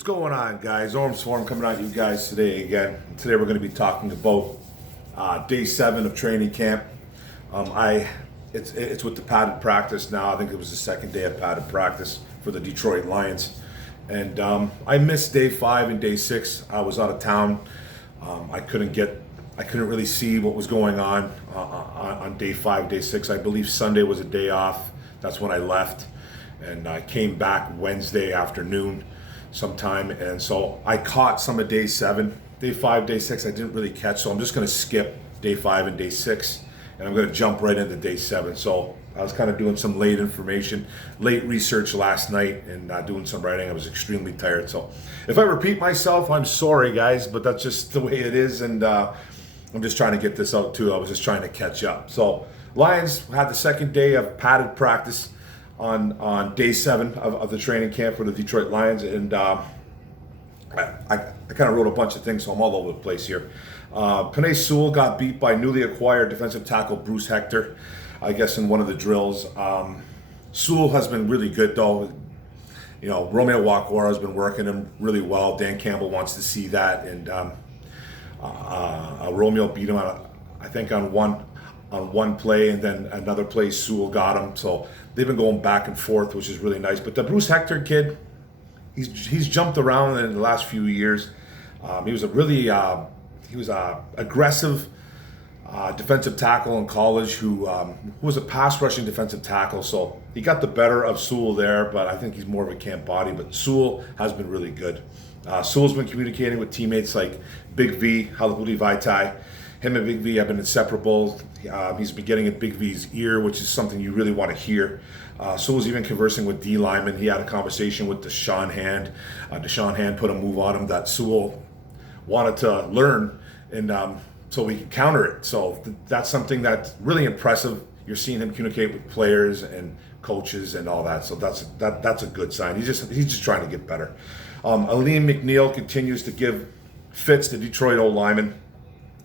What's going on, guys? Ormsform coming at you guys today again. Today we're going to be talking about day 7 of training camp. It's with the padded practice now. I think it was the second day of padded practice for the Detroit Lions, and I missed day 5 and day 6. I was out of town. I couldn't really see what was going on day 5, day 6. I believe Sunday was a day off. That's when I left, and I came back Wednesday afternoon sometime, and so I caught some of day 7. Day 5, day 6 I didn't really catch, so I'm just going to skip day 5 and day 6, and I'm going to jump right into day 7. So I was kind of doing some late research last night, and doing some writing. I was extremely tired, so if I repeat myself, I'm sorry, guys, but that's just the way it is, and I'm just trying to get this out too. I was just trying to catch up. So Lions had the second day of padded practice on day 7 of the training camp for the Detroit Lions, and I kind of wrote a bunch of things, so I'm all over the place here. Penei Sewell got beat by newly acquired defensive tackle Bruce Hector, I guess, in one of the drills. Sewell has been really good, though. You know, Romeo Wakwara has been working him really well. Dan Campbell wants to see that, and Romeo beat him on one play, and then another play Sewell got him. So they've been going back and forth, which is really nice. But the Bruce Hector kid, he's jumped around in the last few years. He was a aggressive defensive tackle in college who was a pass rushing defensive tackle. So he got the better of Sewell there, but I think he's more of a camp body. But Sewell has been really good. Sewell's been communicating with teammates like Big V, Halapoulivaati Vaitai. Him and Big V have been inseparable. He's been getting in Big V's ear, which is something you really want to hear. Sewell's even conversing with D. Lyman. He had a conversation with Deshaun Hand. Deshaun Hand put a move on him that Sewell wanted to learn, and so we could counter it. So that's something that's really impressive. You're seeing him communicate with players and coaches and all that. So that's a good sign. He's just trying to get better. Alim McNeill continues to give fits to Detroit O-lineman.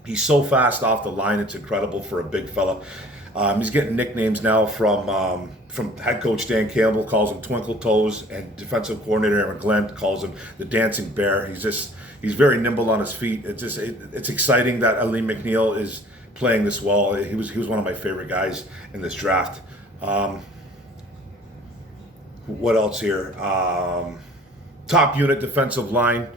He's so fast off the line, it's incredible for a big fella. He's getting nicknames now from head coach Dan Campbell, calls him Twinkle Toes, and defensive coordinator Aaron Glenn calls him the Dancing Bear. He's very nimble on his feet. It's exciting that Alim McNeill is playing this well. He was one of my favorite guys in this draft. What else here? Top unit defensive line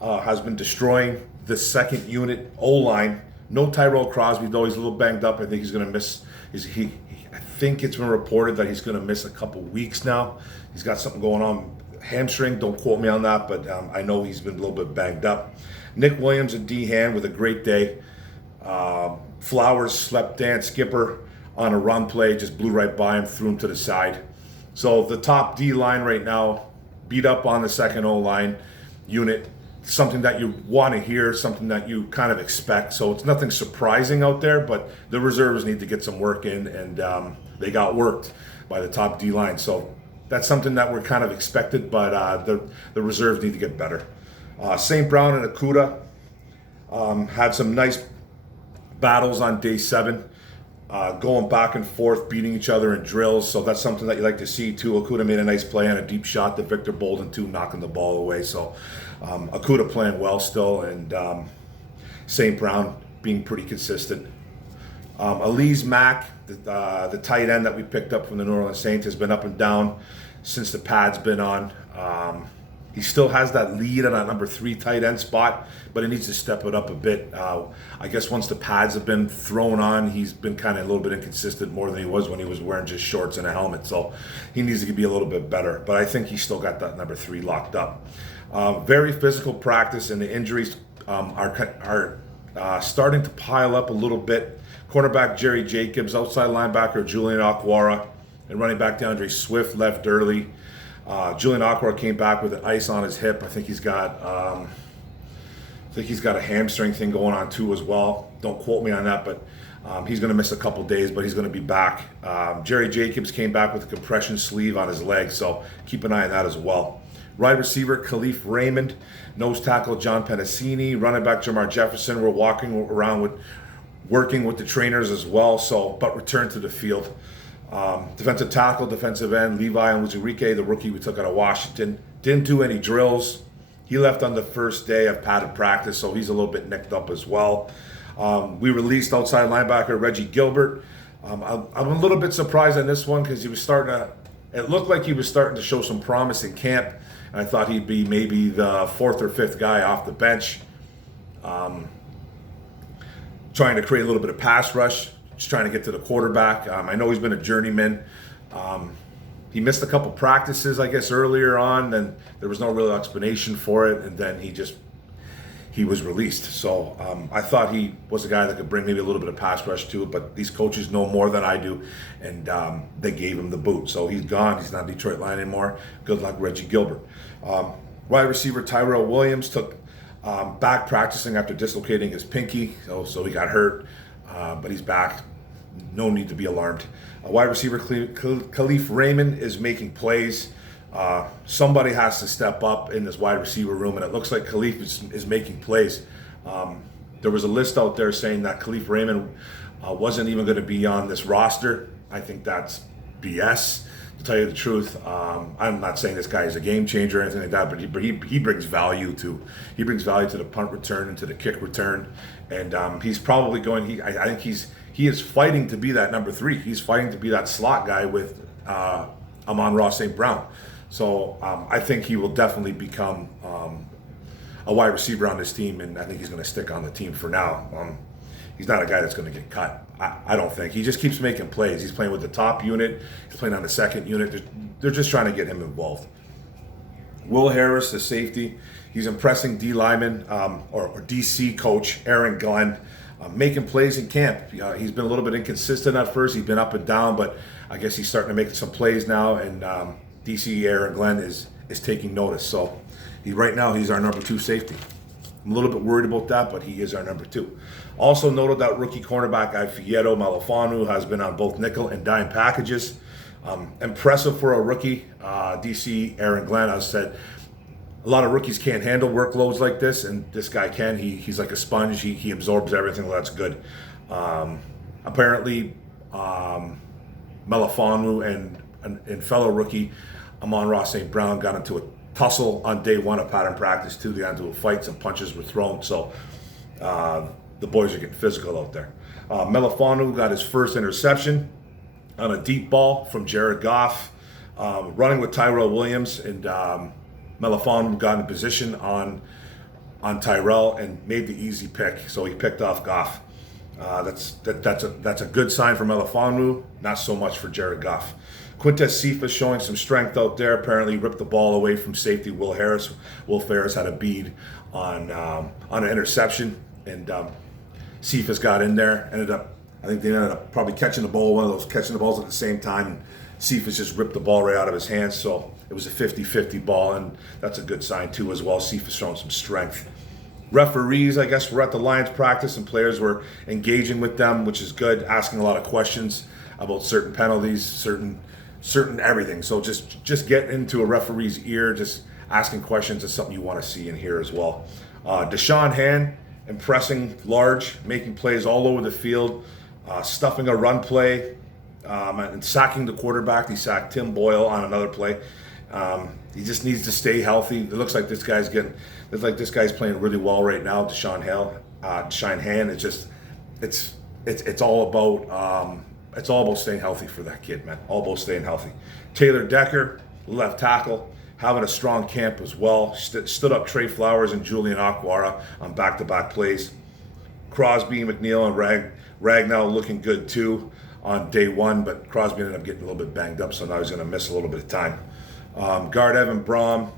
has been destroying the second unit O-line. No Tyrell Crosby, though. He's a little banged up. I think he's going to miss. I think it's been reported that he's going to miss a couple weeks now. He's got something going on, hamstring. Don't quote me on that, but I know he's been a little bit banged up. Nick Williams and D. Hand with a great day. Flowers slept Dan Skipper on a run play, just blew right by him, threw him to the side. So the top D line right now beat up on the second O-line unit. Something that you want to hear, something that you kind of expect. So it's nothing surprising out there, but the reserves need to get some work in, and they got worked by the top D line. So that's something that we're kind of expected, but the reserves need to get better. St. Brown and Okudah had some nice battles on day 7, going back and forth, beating each other in drills. So that's something that you like to see too. Okudah made a nice play on a deep shot to Victor Bolden too, knocking the ball away. So Okudah playing well still, and St. Brown being pretty consistent. Elise Mack, the tight end that we picked up from the New Orleans Saints, has been up and down since the pad's been on. He still has that lead on that number 3 tight end spot, but he needs to step it up a bit. I guess once the pads have been thrown on, he's been kind of a little bit inconsistent, more than he was when he was wearing just shorts and a helmet. So he needs to be a little bit better. But I think he's still got that number 3 locked up. Very physical practice, and the injuries are starting to pile up a little bit. Cornerback Jerry Jacobs, outside linebacker Julian Okwara, and running back DeAndre Swift left early. Julian Okwara came back with an ice on his hip. I think he's got a hamstring thing going on too as well. Don't quote me on that, but he's going to miss a couple days, but he's going to be back. Jerry Jacobs came back with a compression sleeve on his leg, so keep an eye on that as well. Wide receiver Khalif Raymond, nose tackle John Penasini, running back Jamar Jefferson. We're working with the trainers as well, but return to the field. Defensive tackle, defensive end, Levi Onwuzurike, the rookie we took out of Washington, didn't do any drills. He left on the first day of padded practice, so he's a little bit nicked up as well. We released outside linebacker Reggie Gilbert. I'm a little bit surprised on this one because he was starting to. It looked like he was starting to show some promise in camp, and I thought he'd be maybe the fourth or fifth guy off the bench, trying to create a little bit of pass rush, just trying to get to the quarterback. I know he's been a journeyman. He missed a couple practices, I guess, earlier on, and there was no real explanation for it, and then he was released. So I thought he was a guy that could bring maybe a little bit of pass rush to it, but these coaches know more than I do, and they gave him the boot. So he's gone. He's not Detroit Lion anymore. Good luck, Reggie Gilbert. Wide receiver Tyrell Williams took back practicing after dislocating his pinky, so he got hurt, but he's back. No need to be alarmed. Wide receiver Khalif Raymond is making plays. Somebody has to step up in this wide receiver room, and it looks like Khalif is making plays. There was a list out there saying that Khalif Raymond wasn't even going to be on this roster. I think that's BS, to tell you the truth. I'm not saying this guy is a game changer or anything like that, but he brings value to the punt return and to the kick return, and he's probably going. I think he is fighting to be that number 3. He's fighting to be that slot guy with Amon-Ra St. Brown. So I think he will definitely become a wide receiver on this team, and I think he's going to stick on the team for now. He's not a guy that's going to get cut. I don't think. He just keeps making plays. He's playing with the top unit. He's playing on the second unit. They're just trying to get him involved. Will Harris, the safety, he's impressing D lineman or DC coach Aaron Glenn, making plays in camp. He's been a little bit inconsistent at first. He's been up and down, but I guess he's starting to make some plays now, and DC Aaron Glenn is taking notice. So right now he's our number 2 safety. I'm a little bit worried about that, but he is our number 2. Also noted that rookie cornerback Ifeyeto Malafanu has been on both nickel and dime packages. Impressive for a rookie. DC Aaron Glenn, as I said, a lot of rookies can't handle workloads like this, and this guy can. He's like a sponge. He absorbs everything. Well, that's good. Apparently, Malafanu and fellow rookie Amon-Ra St. Brown got into a tussle on day 1 of pattern practice too. They got into a fight. Some punches were thrown. So the boys are getting physical out there. Malafanu got his first interception on a deep ball from Jared Goff, running with Tyrell Williams, and Malafanu got in position on Tyrell and made the easy pick. So he picked off Goff. That's a good sign for Malafanu, not so much for Jared Goff. Quintez Cephas showing some strength out there. Apparently ripped the ball away from safety Will Harris. Will Ferris had a bead on an interception, and Cephas got in there. I think they ended up probably catching the ball, one of those catching the balls at the same time. And Cephas just ripped the ball right out of his hands. So it was a 50-50 ball, and that's a good sign too as well. Cephas showing some strength. Referees, I guess, were at the Lions practice, and players were engaging with them, which is good, asking a lot of questions about certain penalties, certain everything. So just get into a referee's ear, just asking questions is something you want to see and hear as well. Deshaun Hand, impressing large, making plays all over the field, stuffing a run play, and sacking the quarterback. He sacked Tim Boyle on another play. He just needs to stay healthy. It looks like this guy's playing really well right now. Deshaun Hand. It's all about staying healthy for that kid, man. All about staying healthy. Taylor Decker, left tackle, having a strong camp as well. Stood up Trey Flowers and Julian Aquara on back-to-back plays. Crosby, McNeil, and Ragnow looking good too on day 1, but Crosby ended up getting a little bit banged up, so now he's going to miss a little bit of time. Guard Evan Brown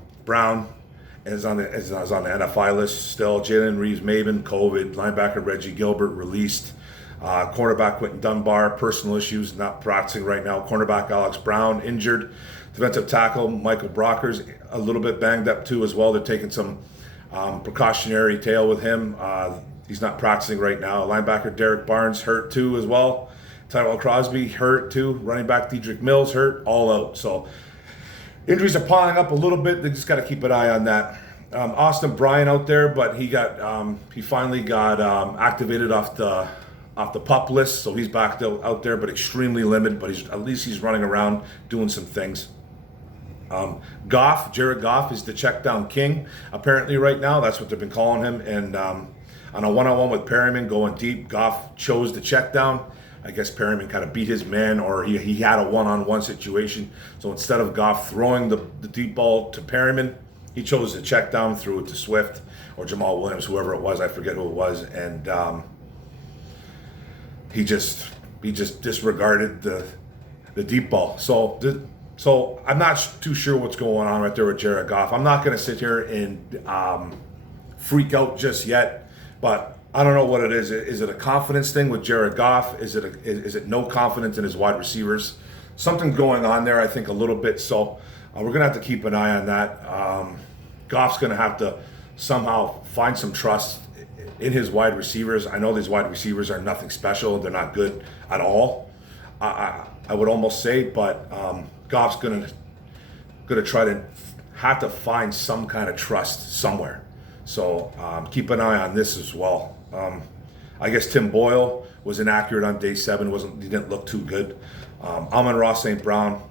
is on the NFI list still. Jalen Reeves-Maben, COVID. Linebacker Reggie Gilbert released. Cornerback Quentin Dunbar, personal issues, not practicing right now. Cornerback Alex Brown injured. Defensive tackle Michael Brockers a little bit banged up too as well. They're taking some precautionary tail with him. He's not practicing right now. Linebacker Derek Barnes hurt too as well. Tyrell Crosby hurt too. Running back Dedrick Mills hurt, all out. So injuries are piling up a little bit. They just got to keep an eye on that. Austin Bryan out there, but he finally got activated off the PUP list, so he's back out there, but extremely limited. But at least he's running around doing some things. Jared Goff is the check down king apparently right now. That's what they've been calling him. And on a one-on-one with Perryman going deep, Goff chose the check down. I guess Perryman kind of beat his man, or he had a one-on-one situation. So instead of Goff throwing the deep ball to Perryman, he chose to check down, threw it to Swift or Jamal Williams, whoever it was. I forget who it was. And he just disregarded the deep ball. So I'm not too sure what's going on right there with Jared Goff. I'm not going to sit here and freak out just yet, but I don't know what it is. Is it a confidence thing with Jared Goff? Is it no confidence in his wide receivers? Something's going on there, I think, a little bit. So we're going to have to keep an eye on that. Goff's going to have to somehow find some trust in his wide receivers. I know these wide receivers are nothing special. They're not good at all, I would almost say, but Goff's going to try to have to find some kind of trust somewhere. So keep an eye on this as well. I guess Tim Boyle was inaccurate on day 7. He didn't look too good. Amon-Ra St. Brown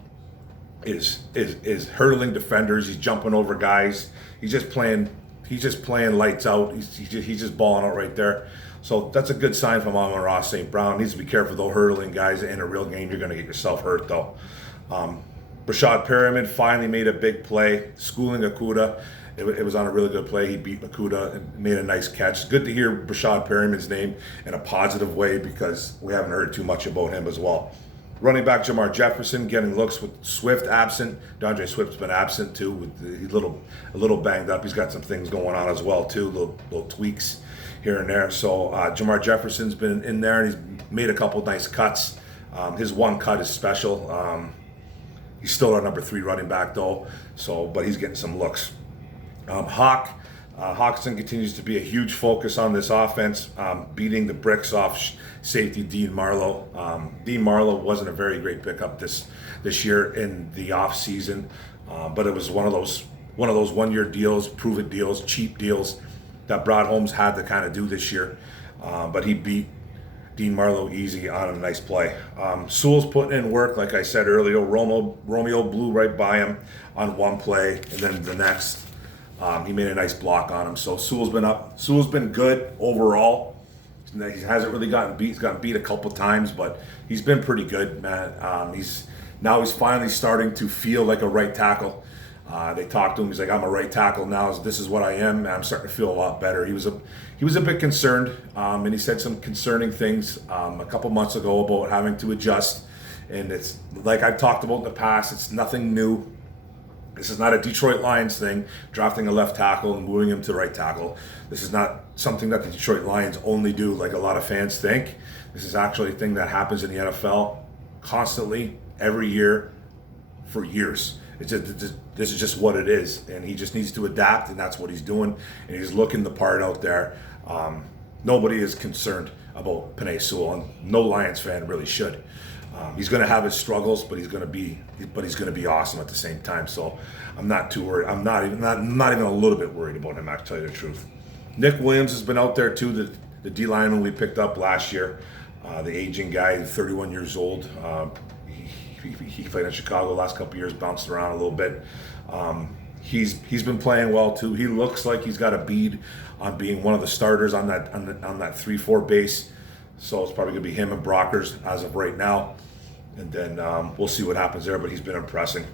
is hurdling defenders. He's jumping over guys. He's just playing lights out. He's just balling out right there. So that's a good sign from Amon-Ra St. Brown. Needs to be careful though, hurdling guys in a real game. You're going to get yourself hurt though. Brashad Perriman finally made a big play, schooling Okudah. It was on a really good play. He beat Okudah and made a nice catch. It's good to hear Brashad Perriman's name in a positive way because we haven't heard too much about him as well. Running back Jamar Jefferson getting looks with Swift absent. DeAndre Swift's been absent too. He's a little banged up. He's got some things going on as well too, little tweaks here and there. So Jamar Jefferson's been in there and he's made a couple nice cuts. His one cut is special. He's still our number 3 running back though. But he's getting some looks. Hockenson continues to be a huge focus on this offense, beating the bricks off safety Dean Marlowe. Dean Marlowe wasn't a very great pickup this year in the off season, but it was one of those 1-year deals, prove-it deals, cheap deals that Brad Holmes had to kind of do this year. But he beat Dean Marlowe easy on a nice play. Sewell's putting in work, like I said earlier. Romeo blew right by him on one play, and then the next. He made a nice block on him. So Sewell's been up. Sewell's been good overall. He hasn't really gotten beat. He's gotten beat a couple times, but he's been pretty good, man. He's finally starting to feel like a right tackle. They talked to him. He's like, I'm a right tackle now. This is what I am. And I'm starting to feel a lot better. He was a bit concerned, and he said some concerning things a couple months ago about having to adjust. And it's like I've talked about in the past. It's nothing new. This is not a Detroit Lions thing, drafting a left tackle and moving him to right tackle. This is not something that the Detroit Lions only do like a lot of fans think. This is actually a thing that happens in the NFL constantly, every year, for years. This is just what it is, and he just needs to adapt, and that's what he's doing, and he's looking the part out there. Nobody is concerned about Penei Sewell, and no Lions fan really should. He's going to have his struggles, but he's going to be awesome at the same time. So I'm not too worried. I'm not even a little bit worried about him, to tell you the truth. Nick Williams has been out there too, the D lineman we picked up last year, the aging guy, 31 years old. He played in Chicago the last couple of years, bounced around a little bit. He's been playing well too. He looks like he's got a bead on being one of the starters on that 3-4 base. So it's probably going to be him and Brockers as of right now. And then we'll see what happens there, but he's been impressing.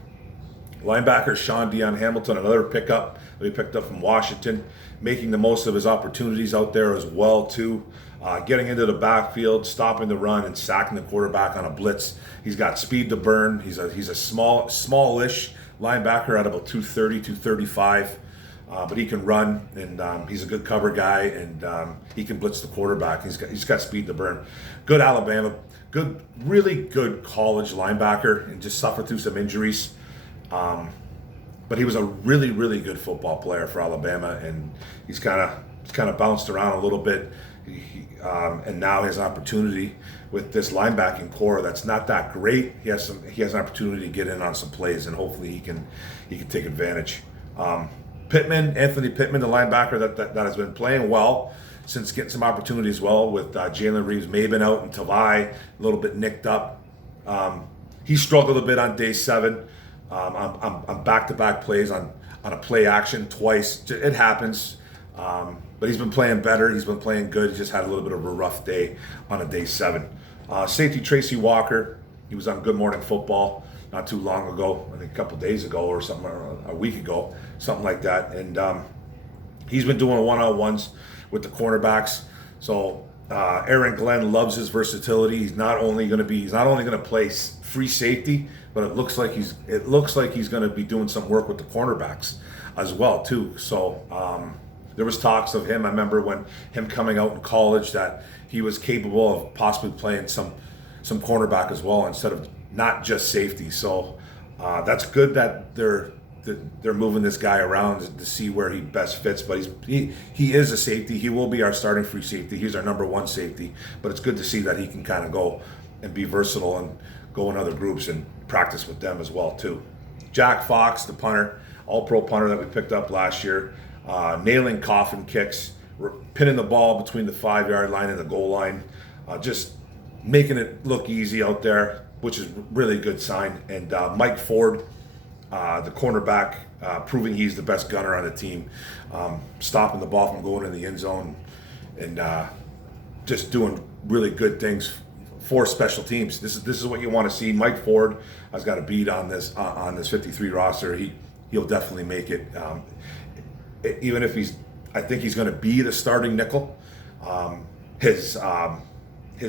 Linebacker Sean Dion Hamilton, another pickup that we picked up from Washington, making the most of his opportunities out there as well too. Getting into the backfield, stopping the run, and sacking the quarterback on a blitz. He's got speed to burn. He's a smallish linebacker at about 230, 235. But he can run, and he's a good cover guy, and he can blitz the quarterback. He's got speed to burn. Good Alabama, really good college linebacker, and just suffered through some injuries. But he was a really, really good football player for Alabama, and he's kind of bounced around a little bit. And now he has an opportunity with this linebacking core that's not that great. He has an opportunity to get in on some plays, and hopefully he can take advantage. Anthony Pittman, the linebacker that has been playing well since getting some opportunity as well with Jalen Reeves-Maybin out and Tavai a little bit nicked up. He struggled a bit on day 7. I'm back-to-back plays on a play action twice. It happens. But he's been playing better. He's been playing good. He just had a little bit of a rough day on a day 7. Safety Tracy Walker. He was on Good Morning Football not too long ago. I think a couple days ago or something, or a week ago, something like that. And he's been doing one-on-ones with the cornerbacks. So Aaron Glenn loves his versatility. He's not only going to play free safety, but it looks like he's going to be doing some work with the cornerbacks as well too. So there was talks of him. I remember when him coming out in college that he was capable of possibly playing some cornerback as well instead of not just safety. So that's good that they're moving this guy around to see where he best fits. But he is a safety. He will be our starting free safety. He's our number 1 safety. But it's good to see that he can kind of go and be versatile and go in other groups and practice with them as well too. Jack Fox, the punter, all-pro punter that we picked up last year, nailing coffin kicks, pinning the ball between the 5-yard line and the goal line, just making it look easy out there, which is really a good sign. And Mike Ford, the cornerback, proving he's the best gunner on the team, stopping the ball from going in the end zone, and just doing really good things for special teams. This is what you want to see. Mike Ford has got a beat on this 53 roster. He'll definitely make it. Even if I think he's going to be the starting nickel. His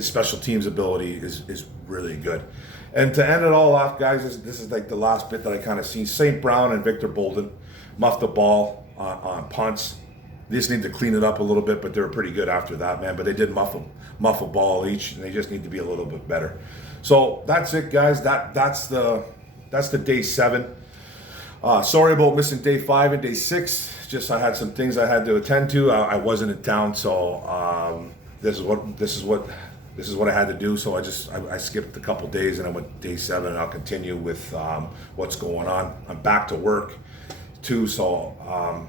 special teams ability is really good. And to end it all off, guys, this is like the last bit that I kind of see. St. Brown and Victor Bolden muffed the ball on punts. They just need to clean it up a little bit, but they were pretty good after that, man. But they did muff a ball each, and they just need to be a little bit better. So that's it, guys. That's the day 7. Sorry about missing day 5 and day 6. Just I had some things I had to attend to. I wasn't in town, so this is what I had to do. So I skipped a couple days and I went day 7, and I'll continue with what's going on. I'm back to work too, so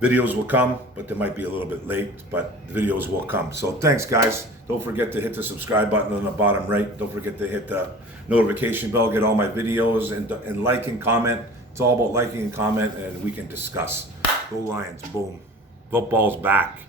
videos will come, but they might be a little bit late, but the videos will come. So thanks, guys. Don't forget to hit the subscribe button on the bottom right. Don't forget to hit the notification bell, get all my videos, and like and comment. It's all about liking and comment, and we can discuss. Go Lions, boom. Football's back.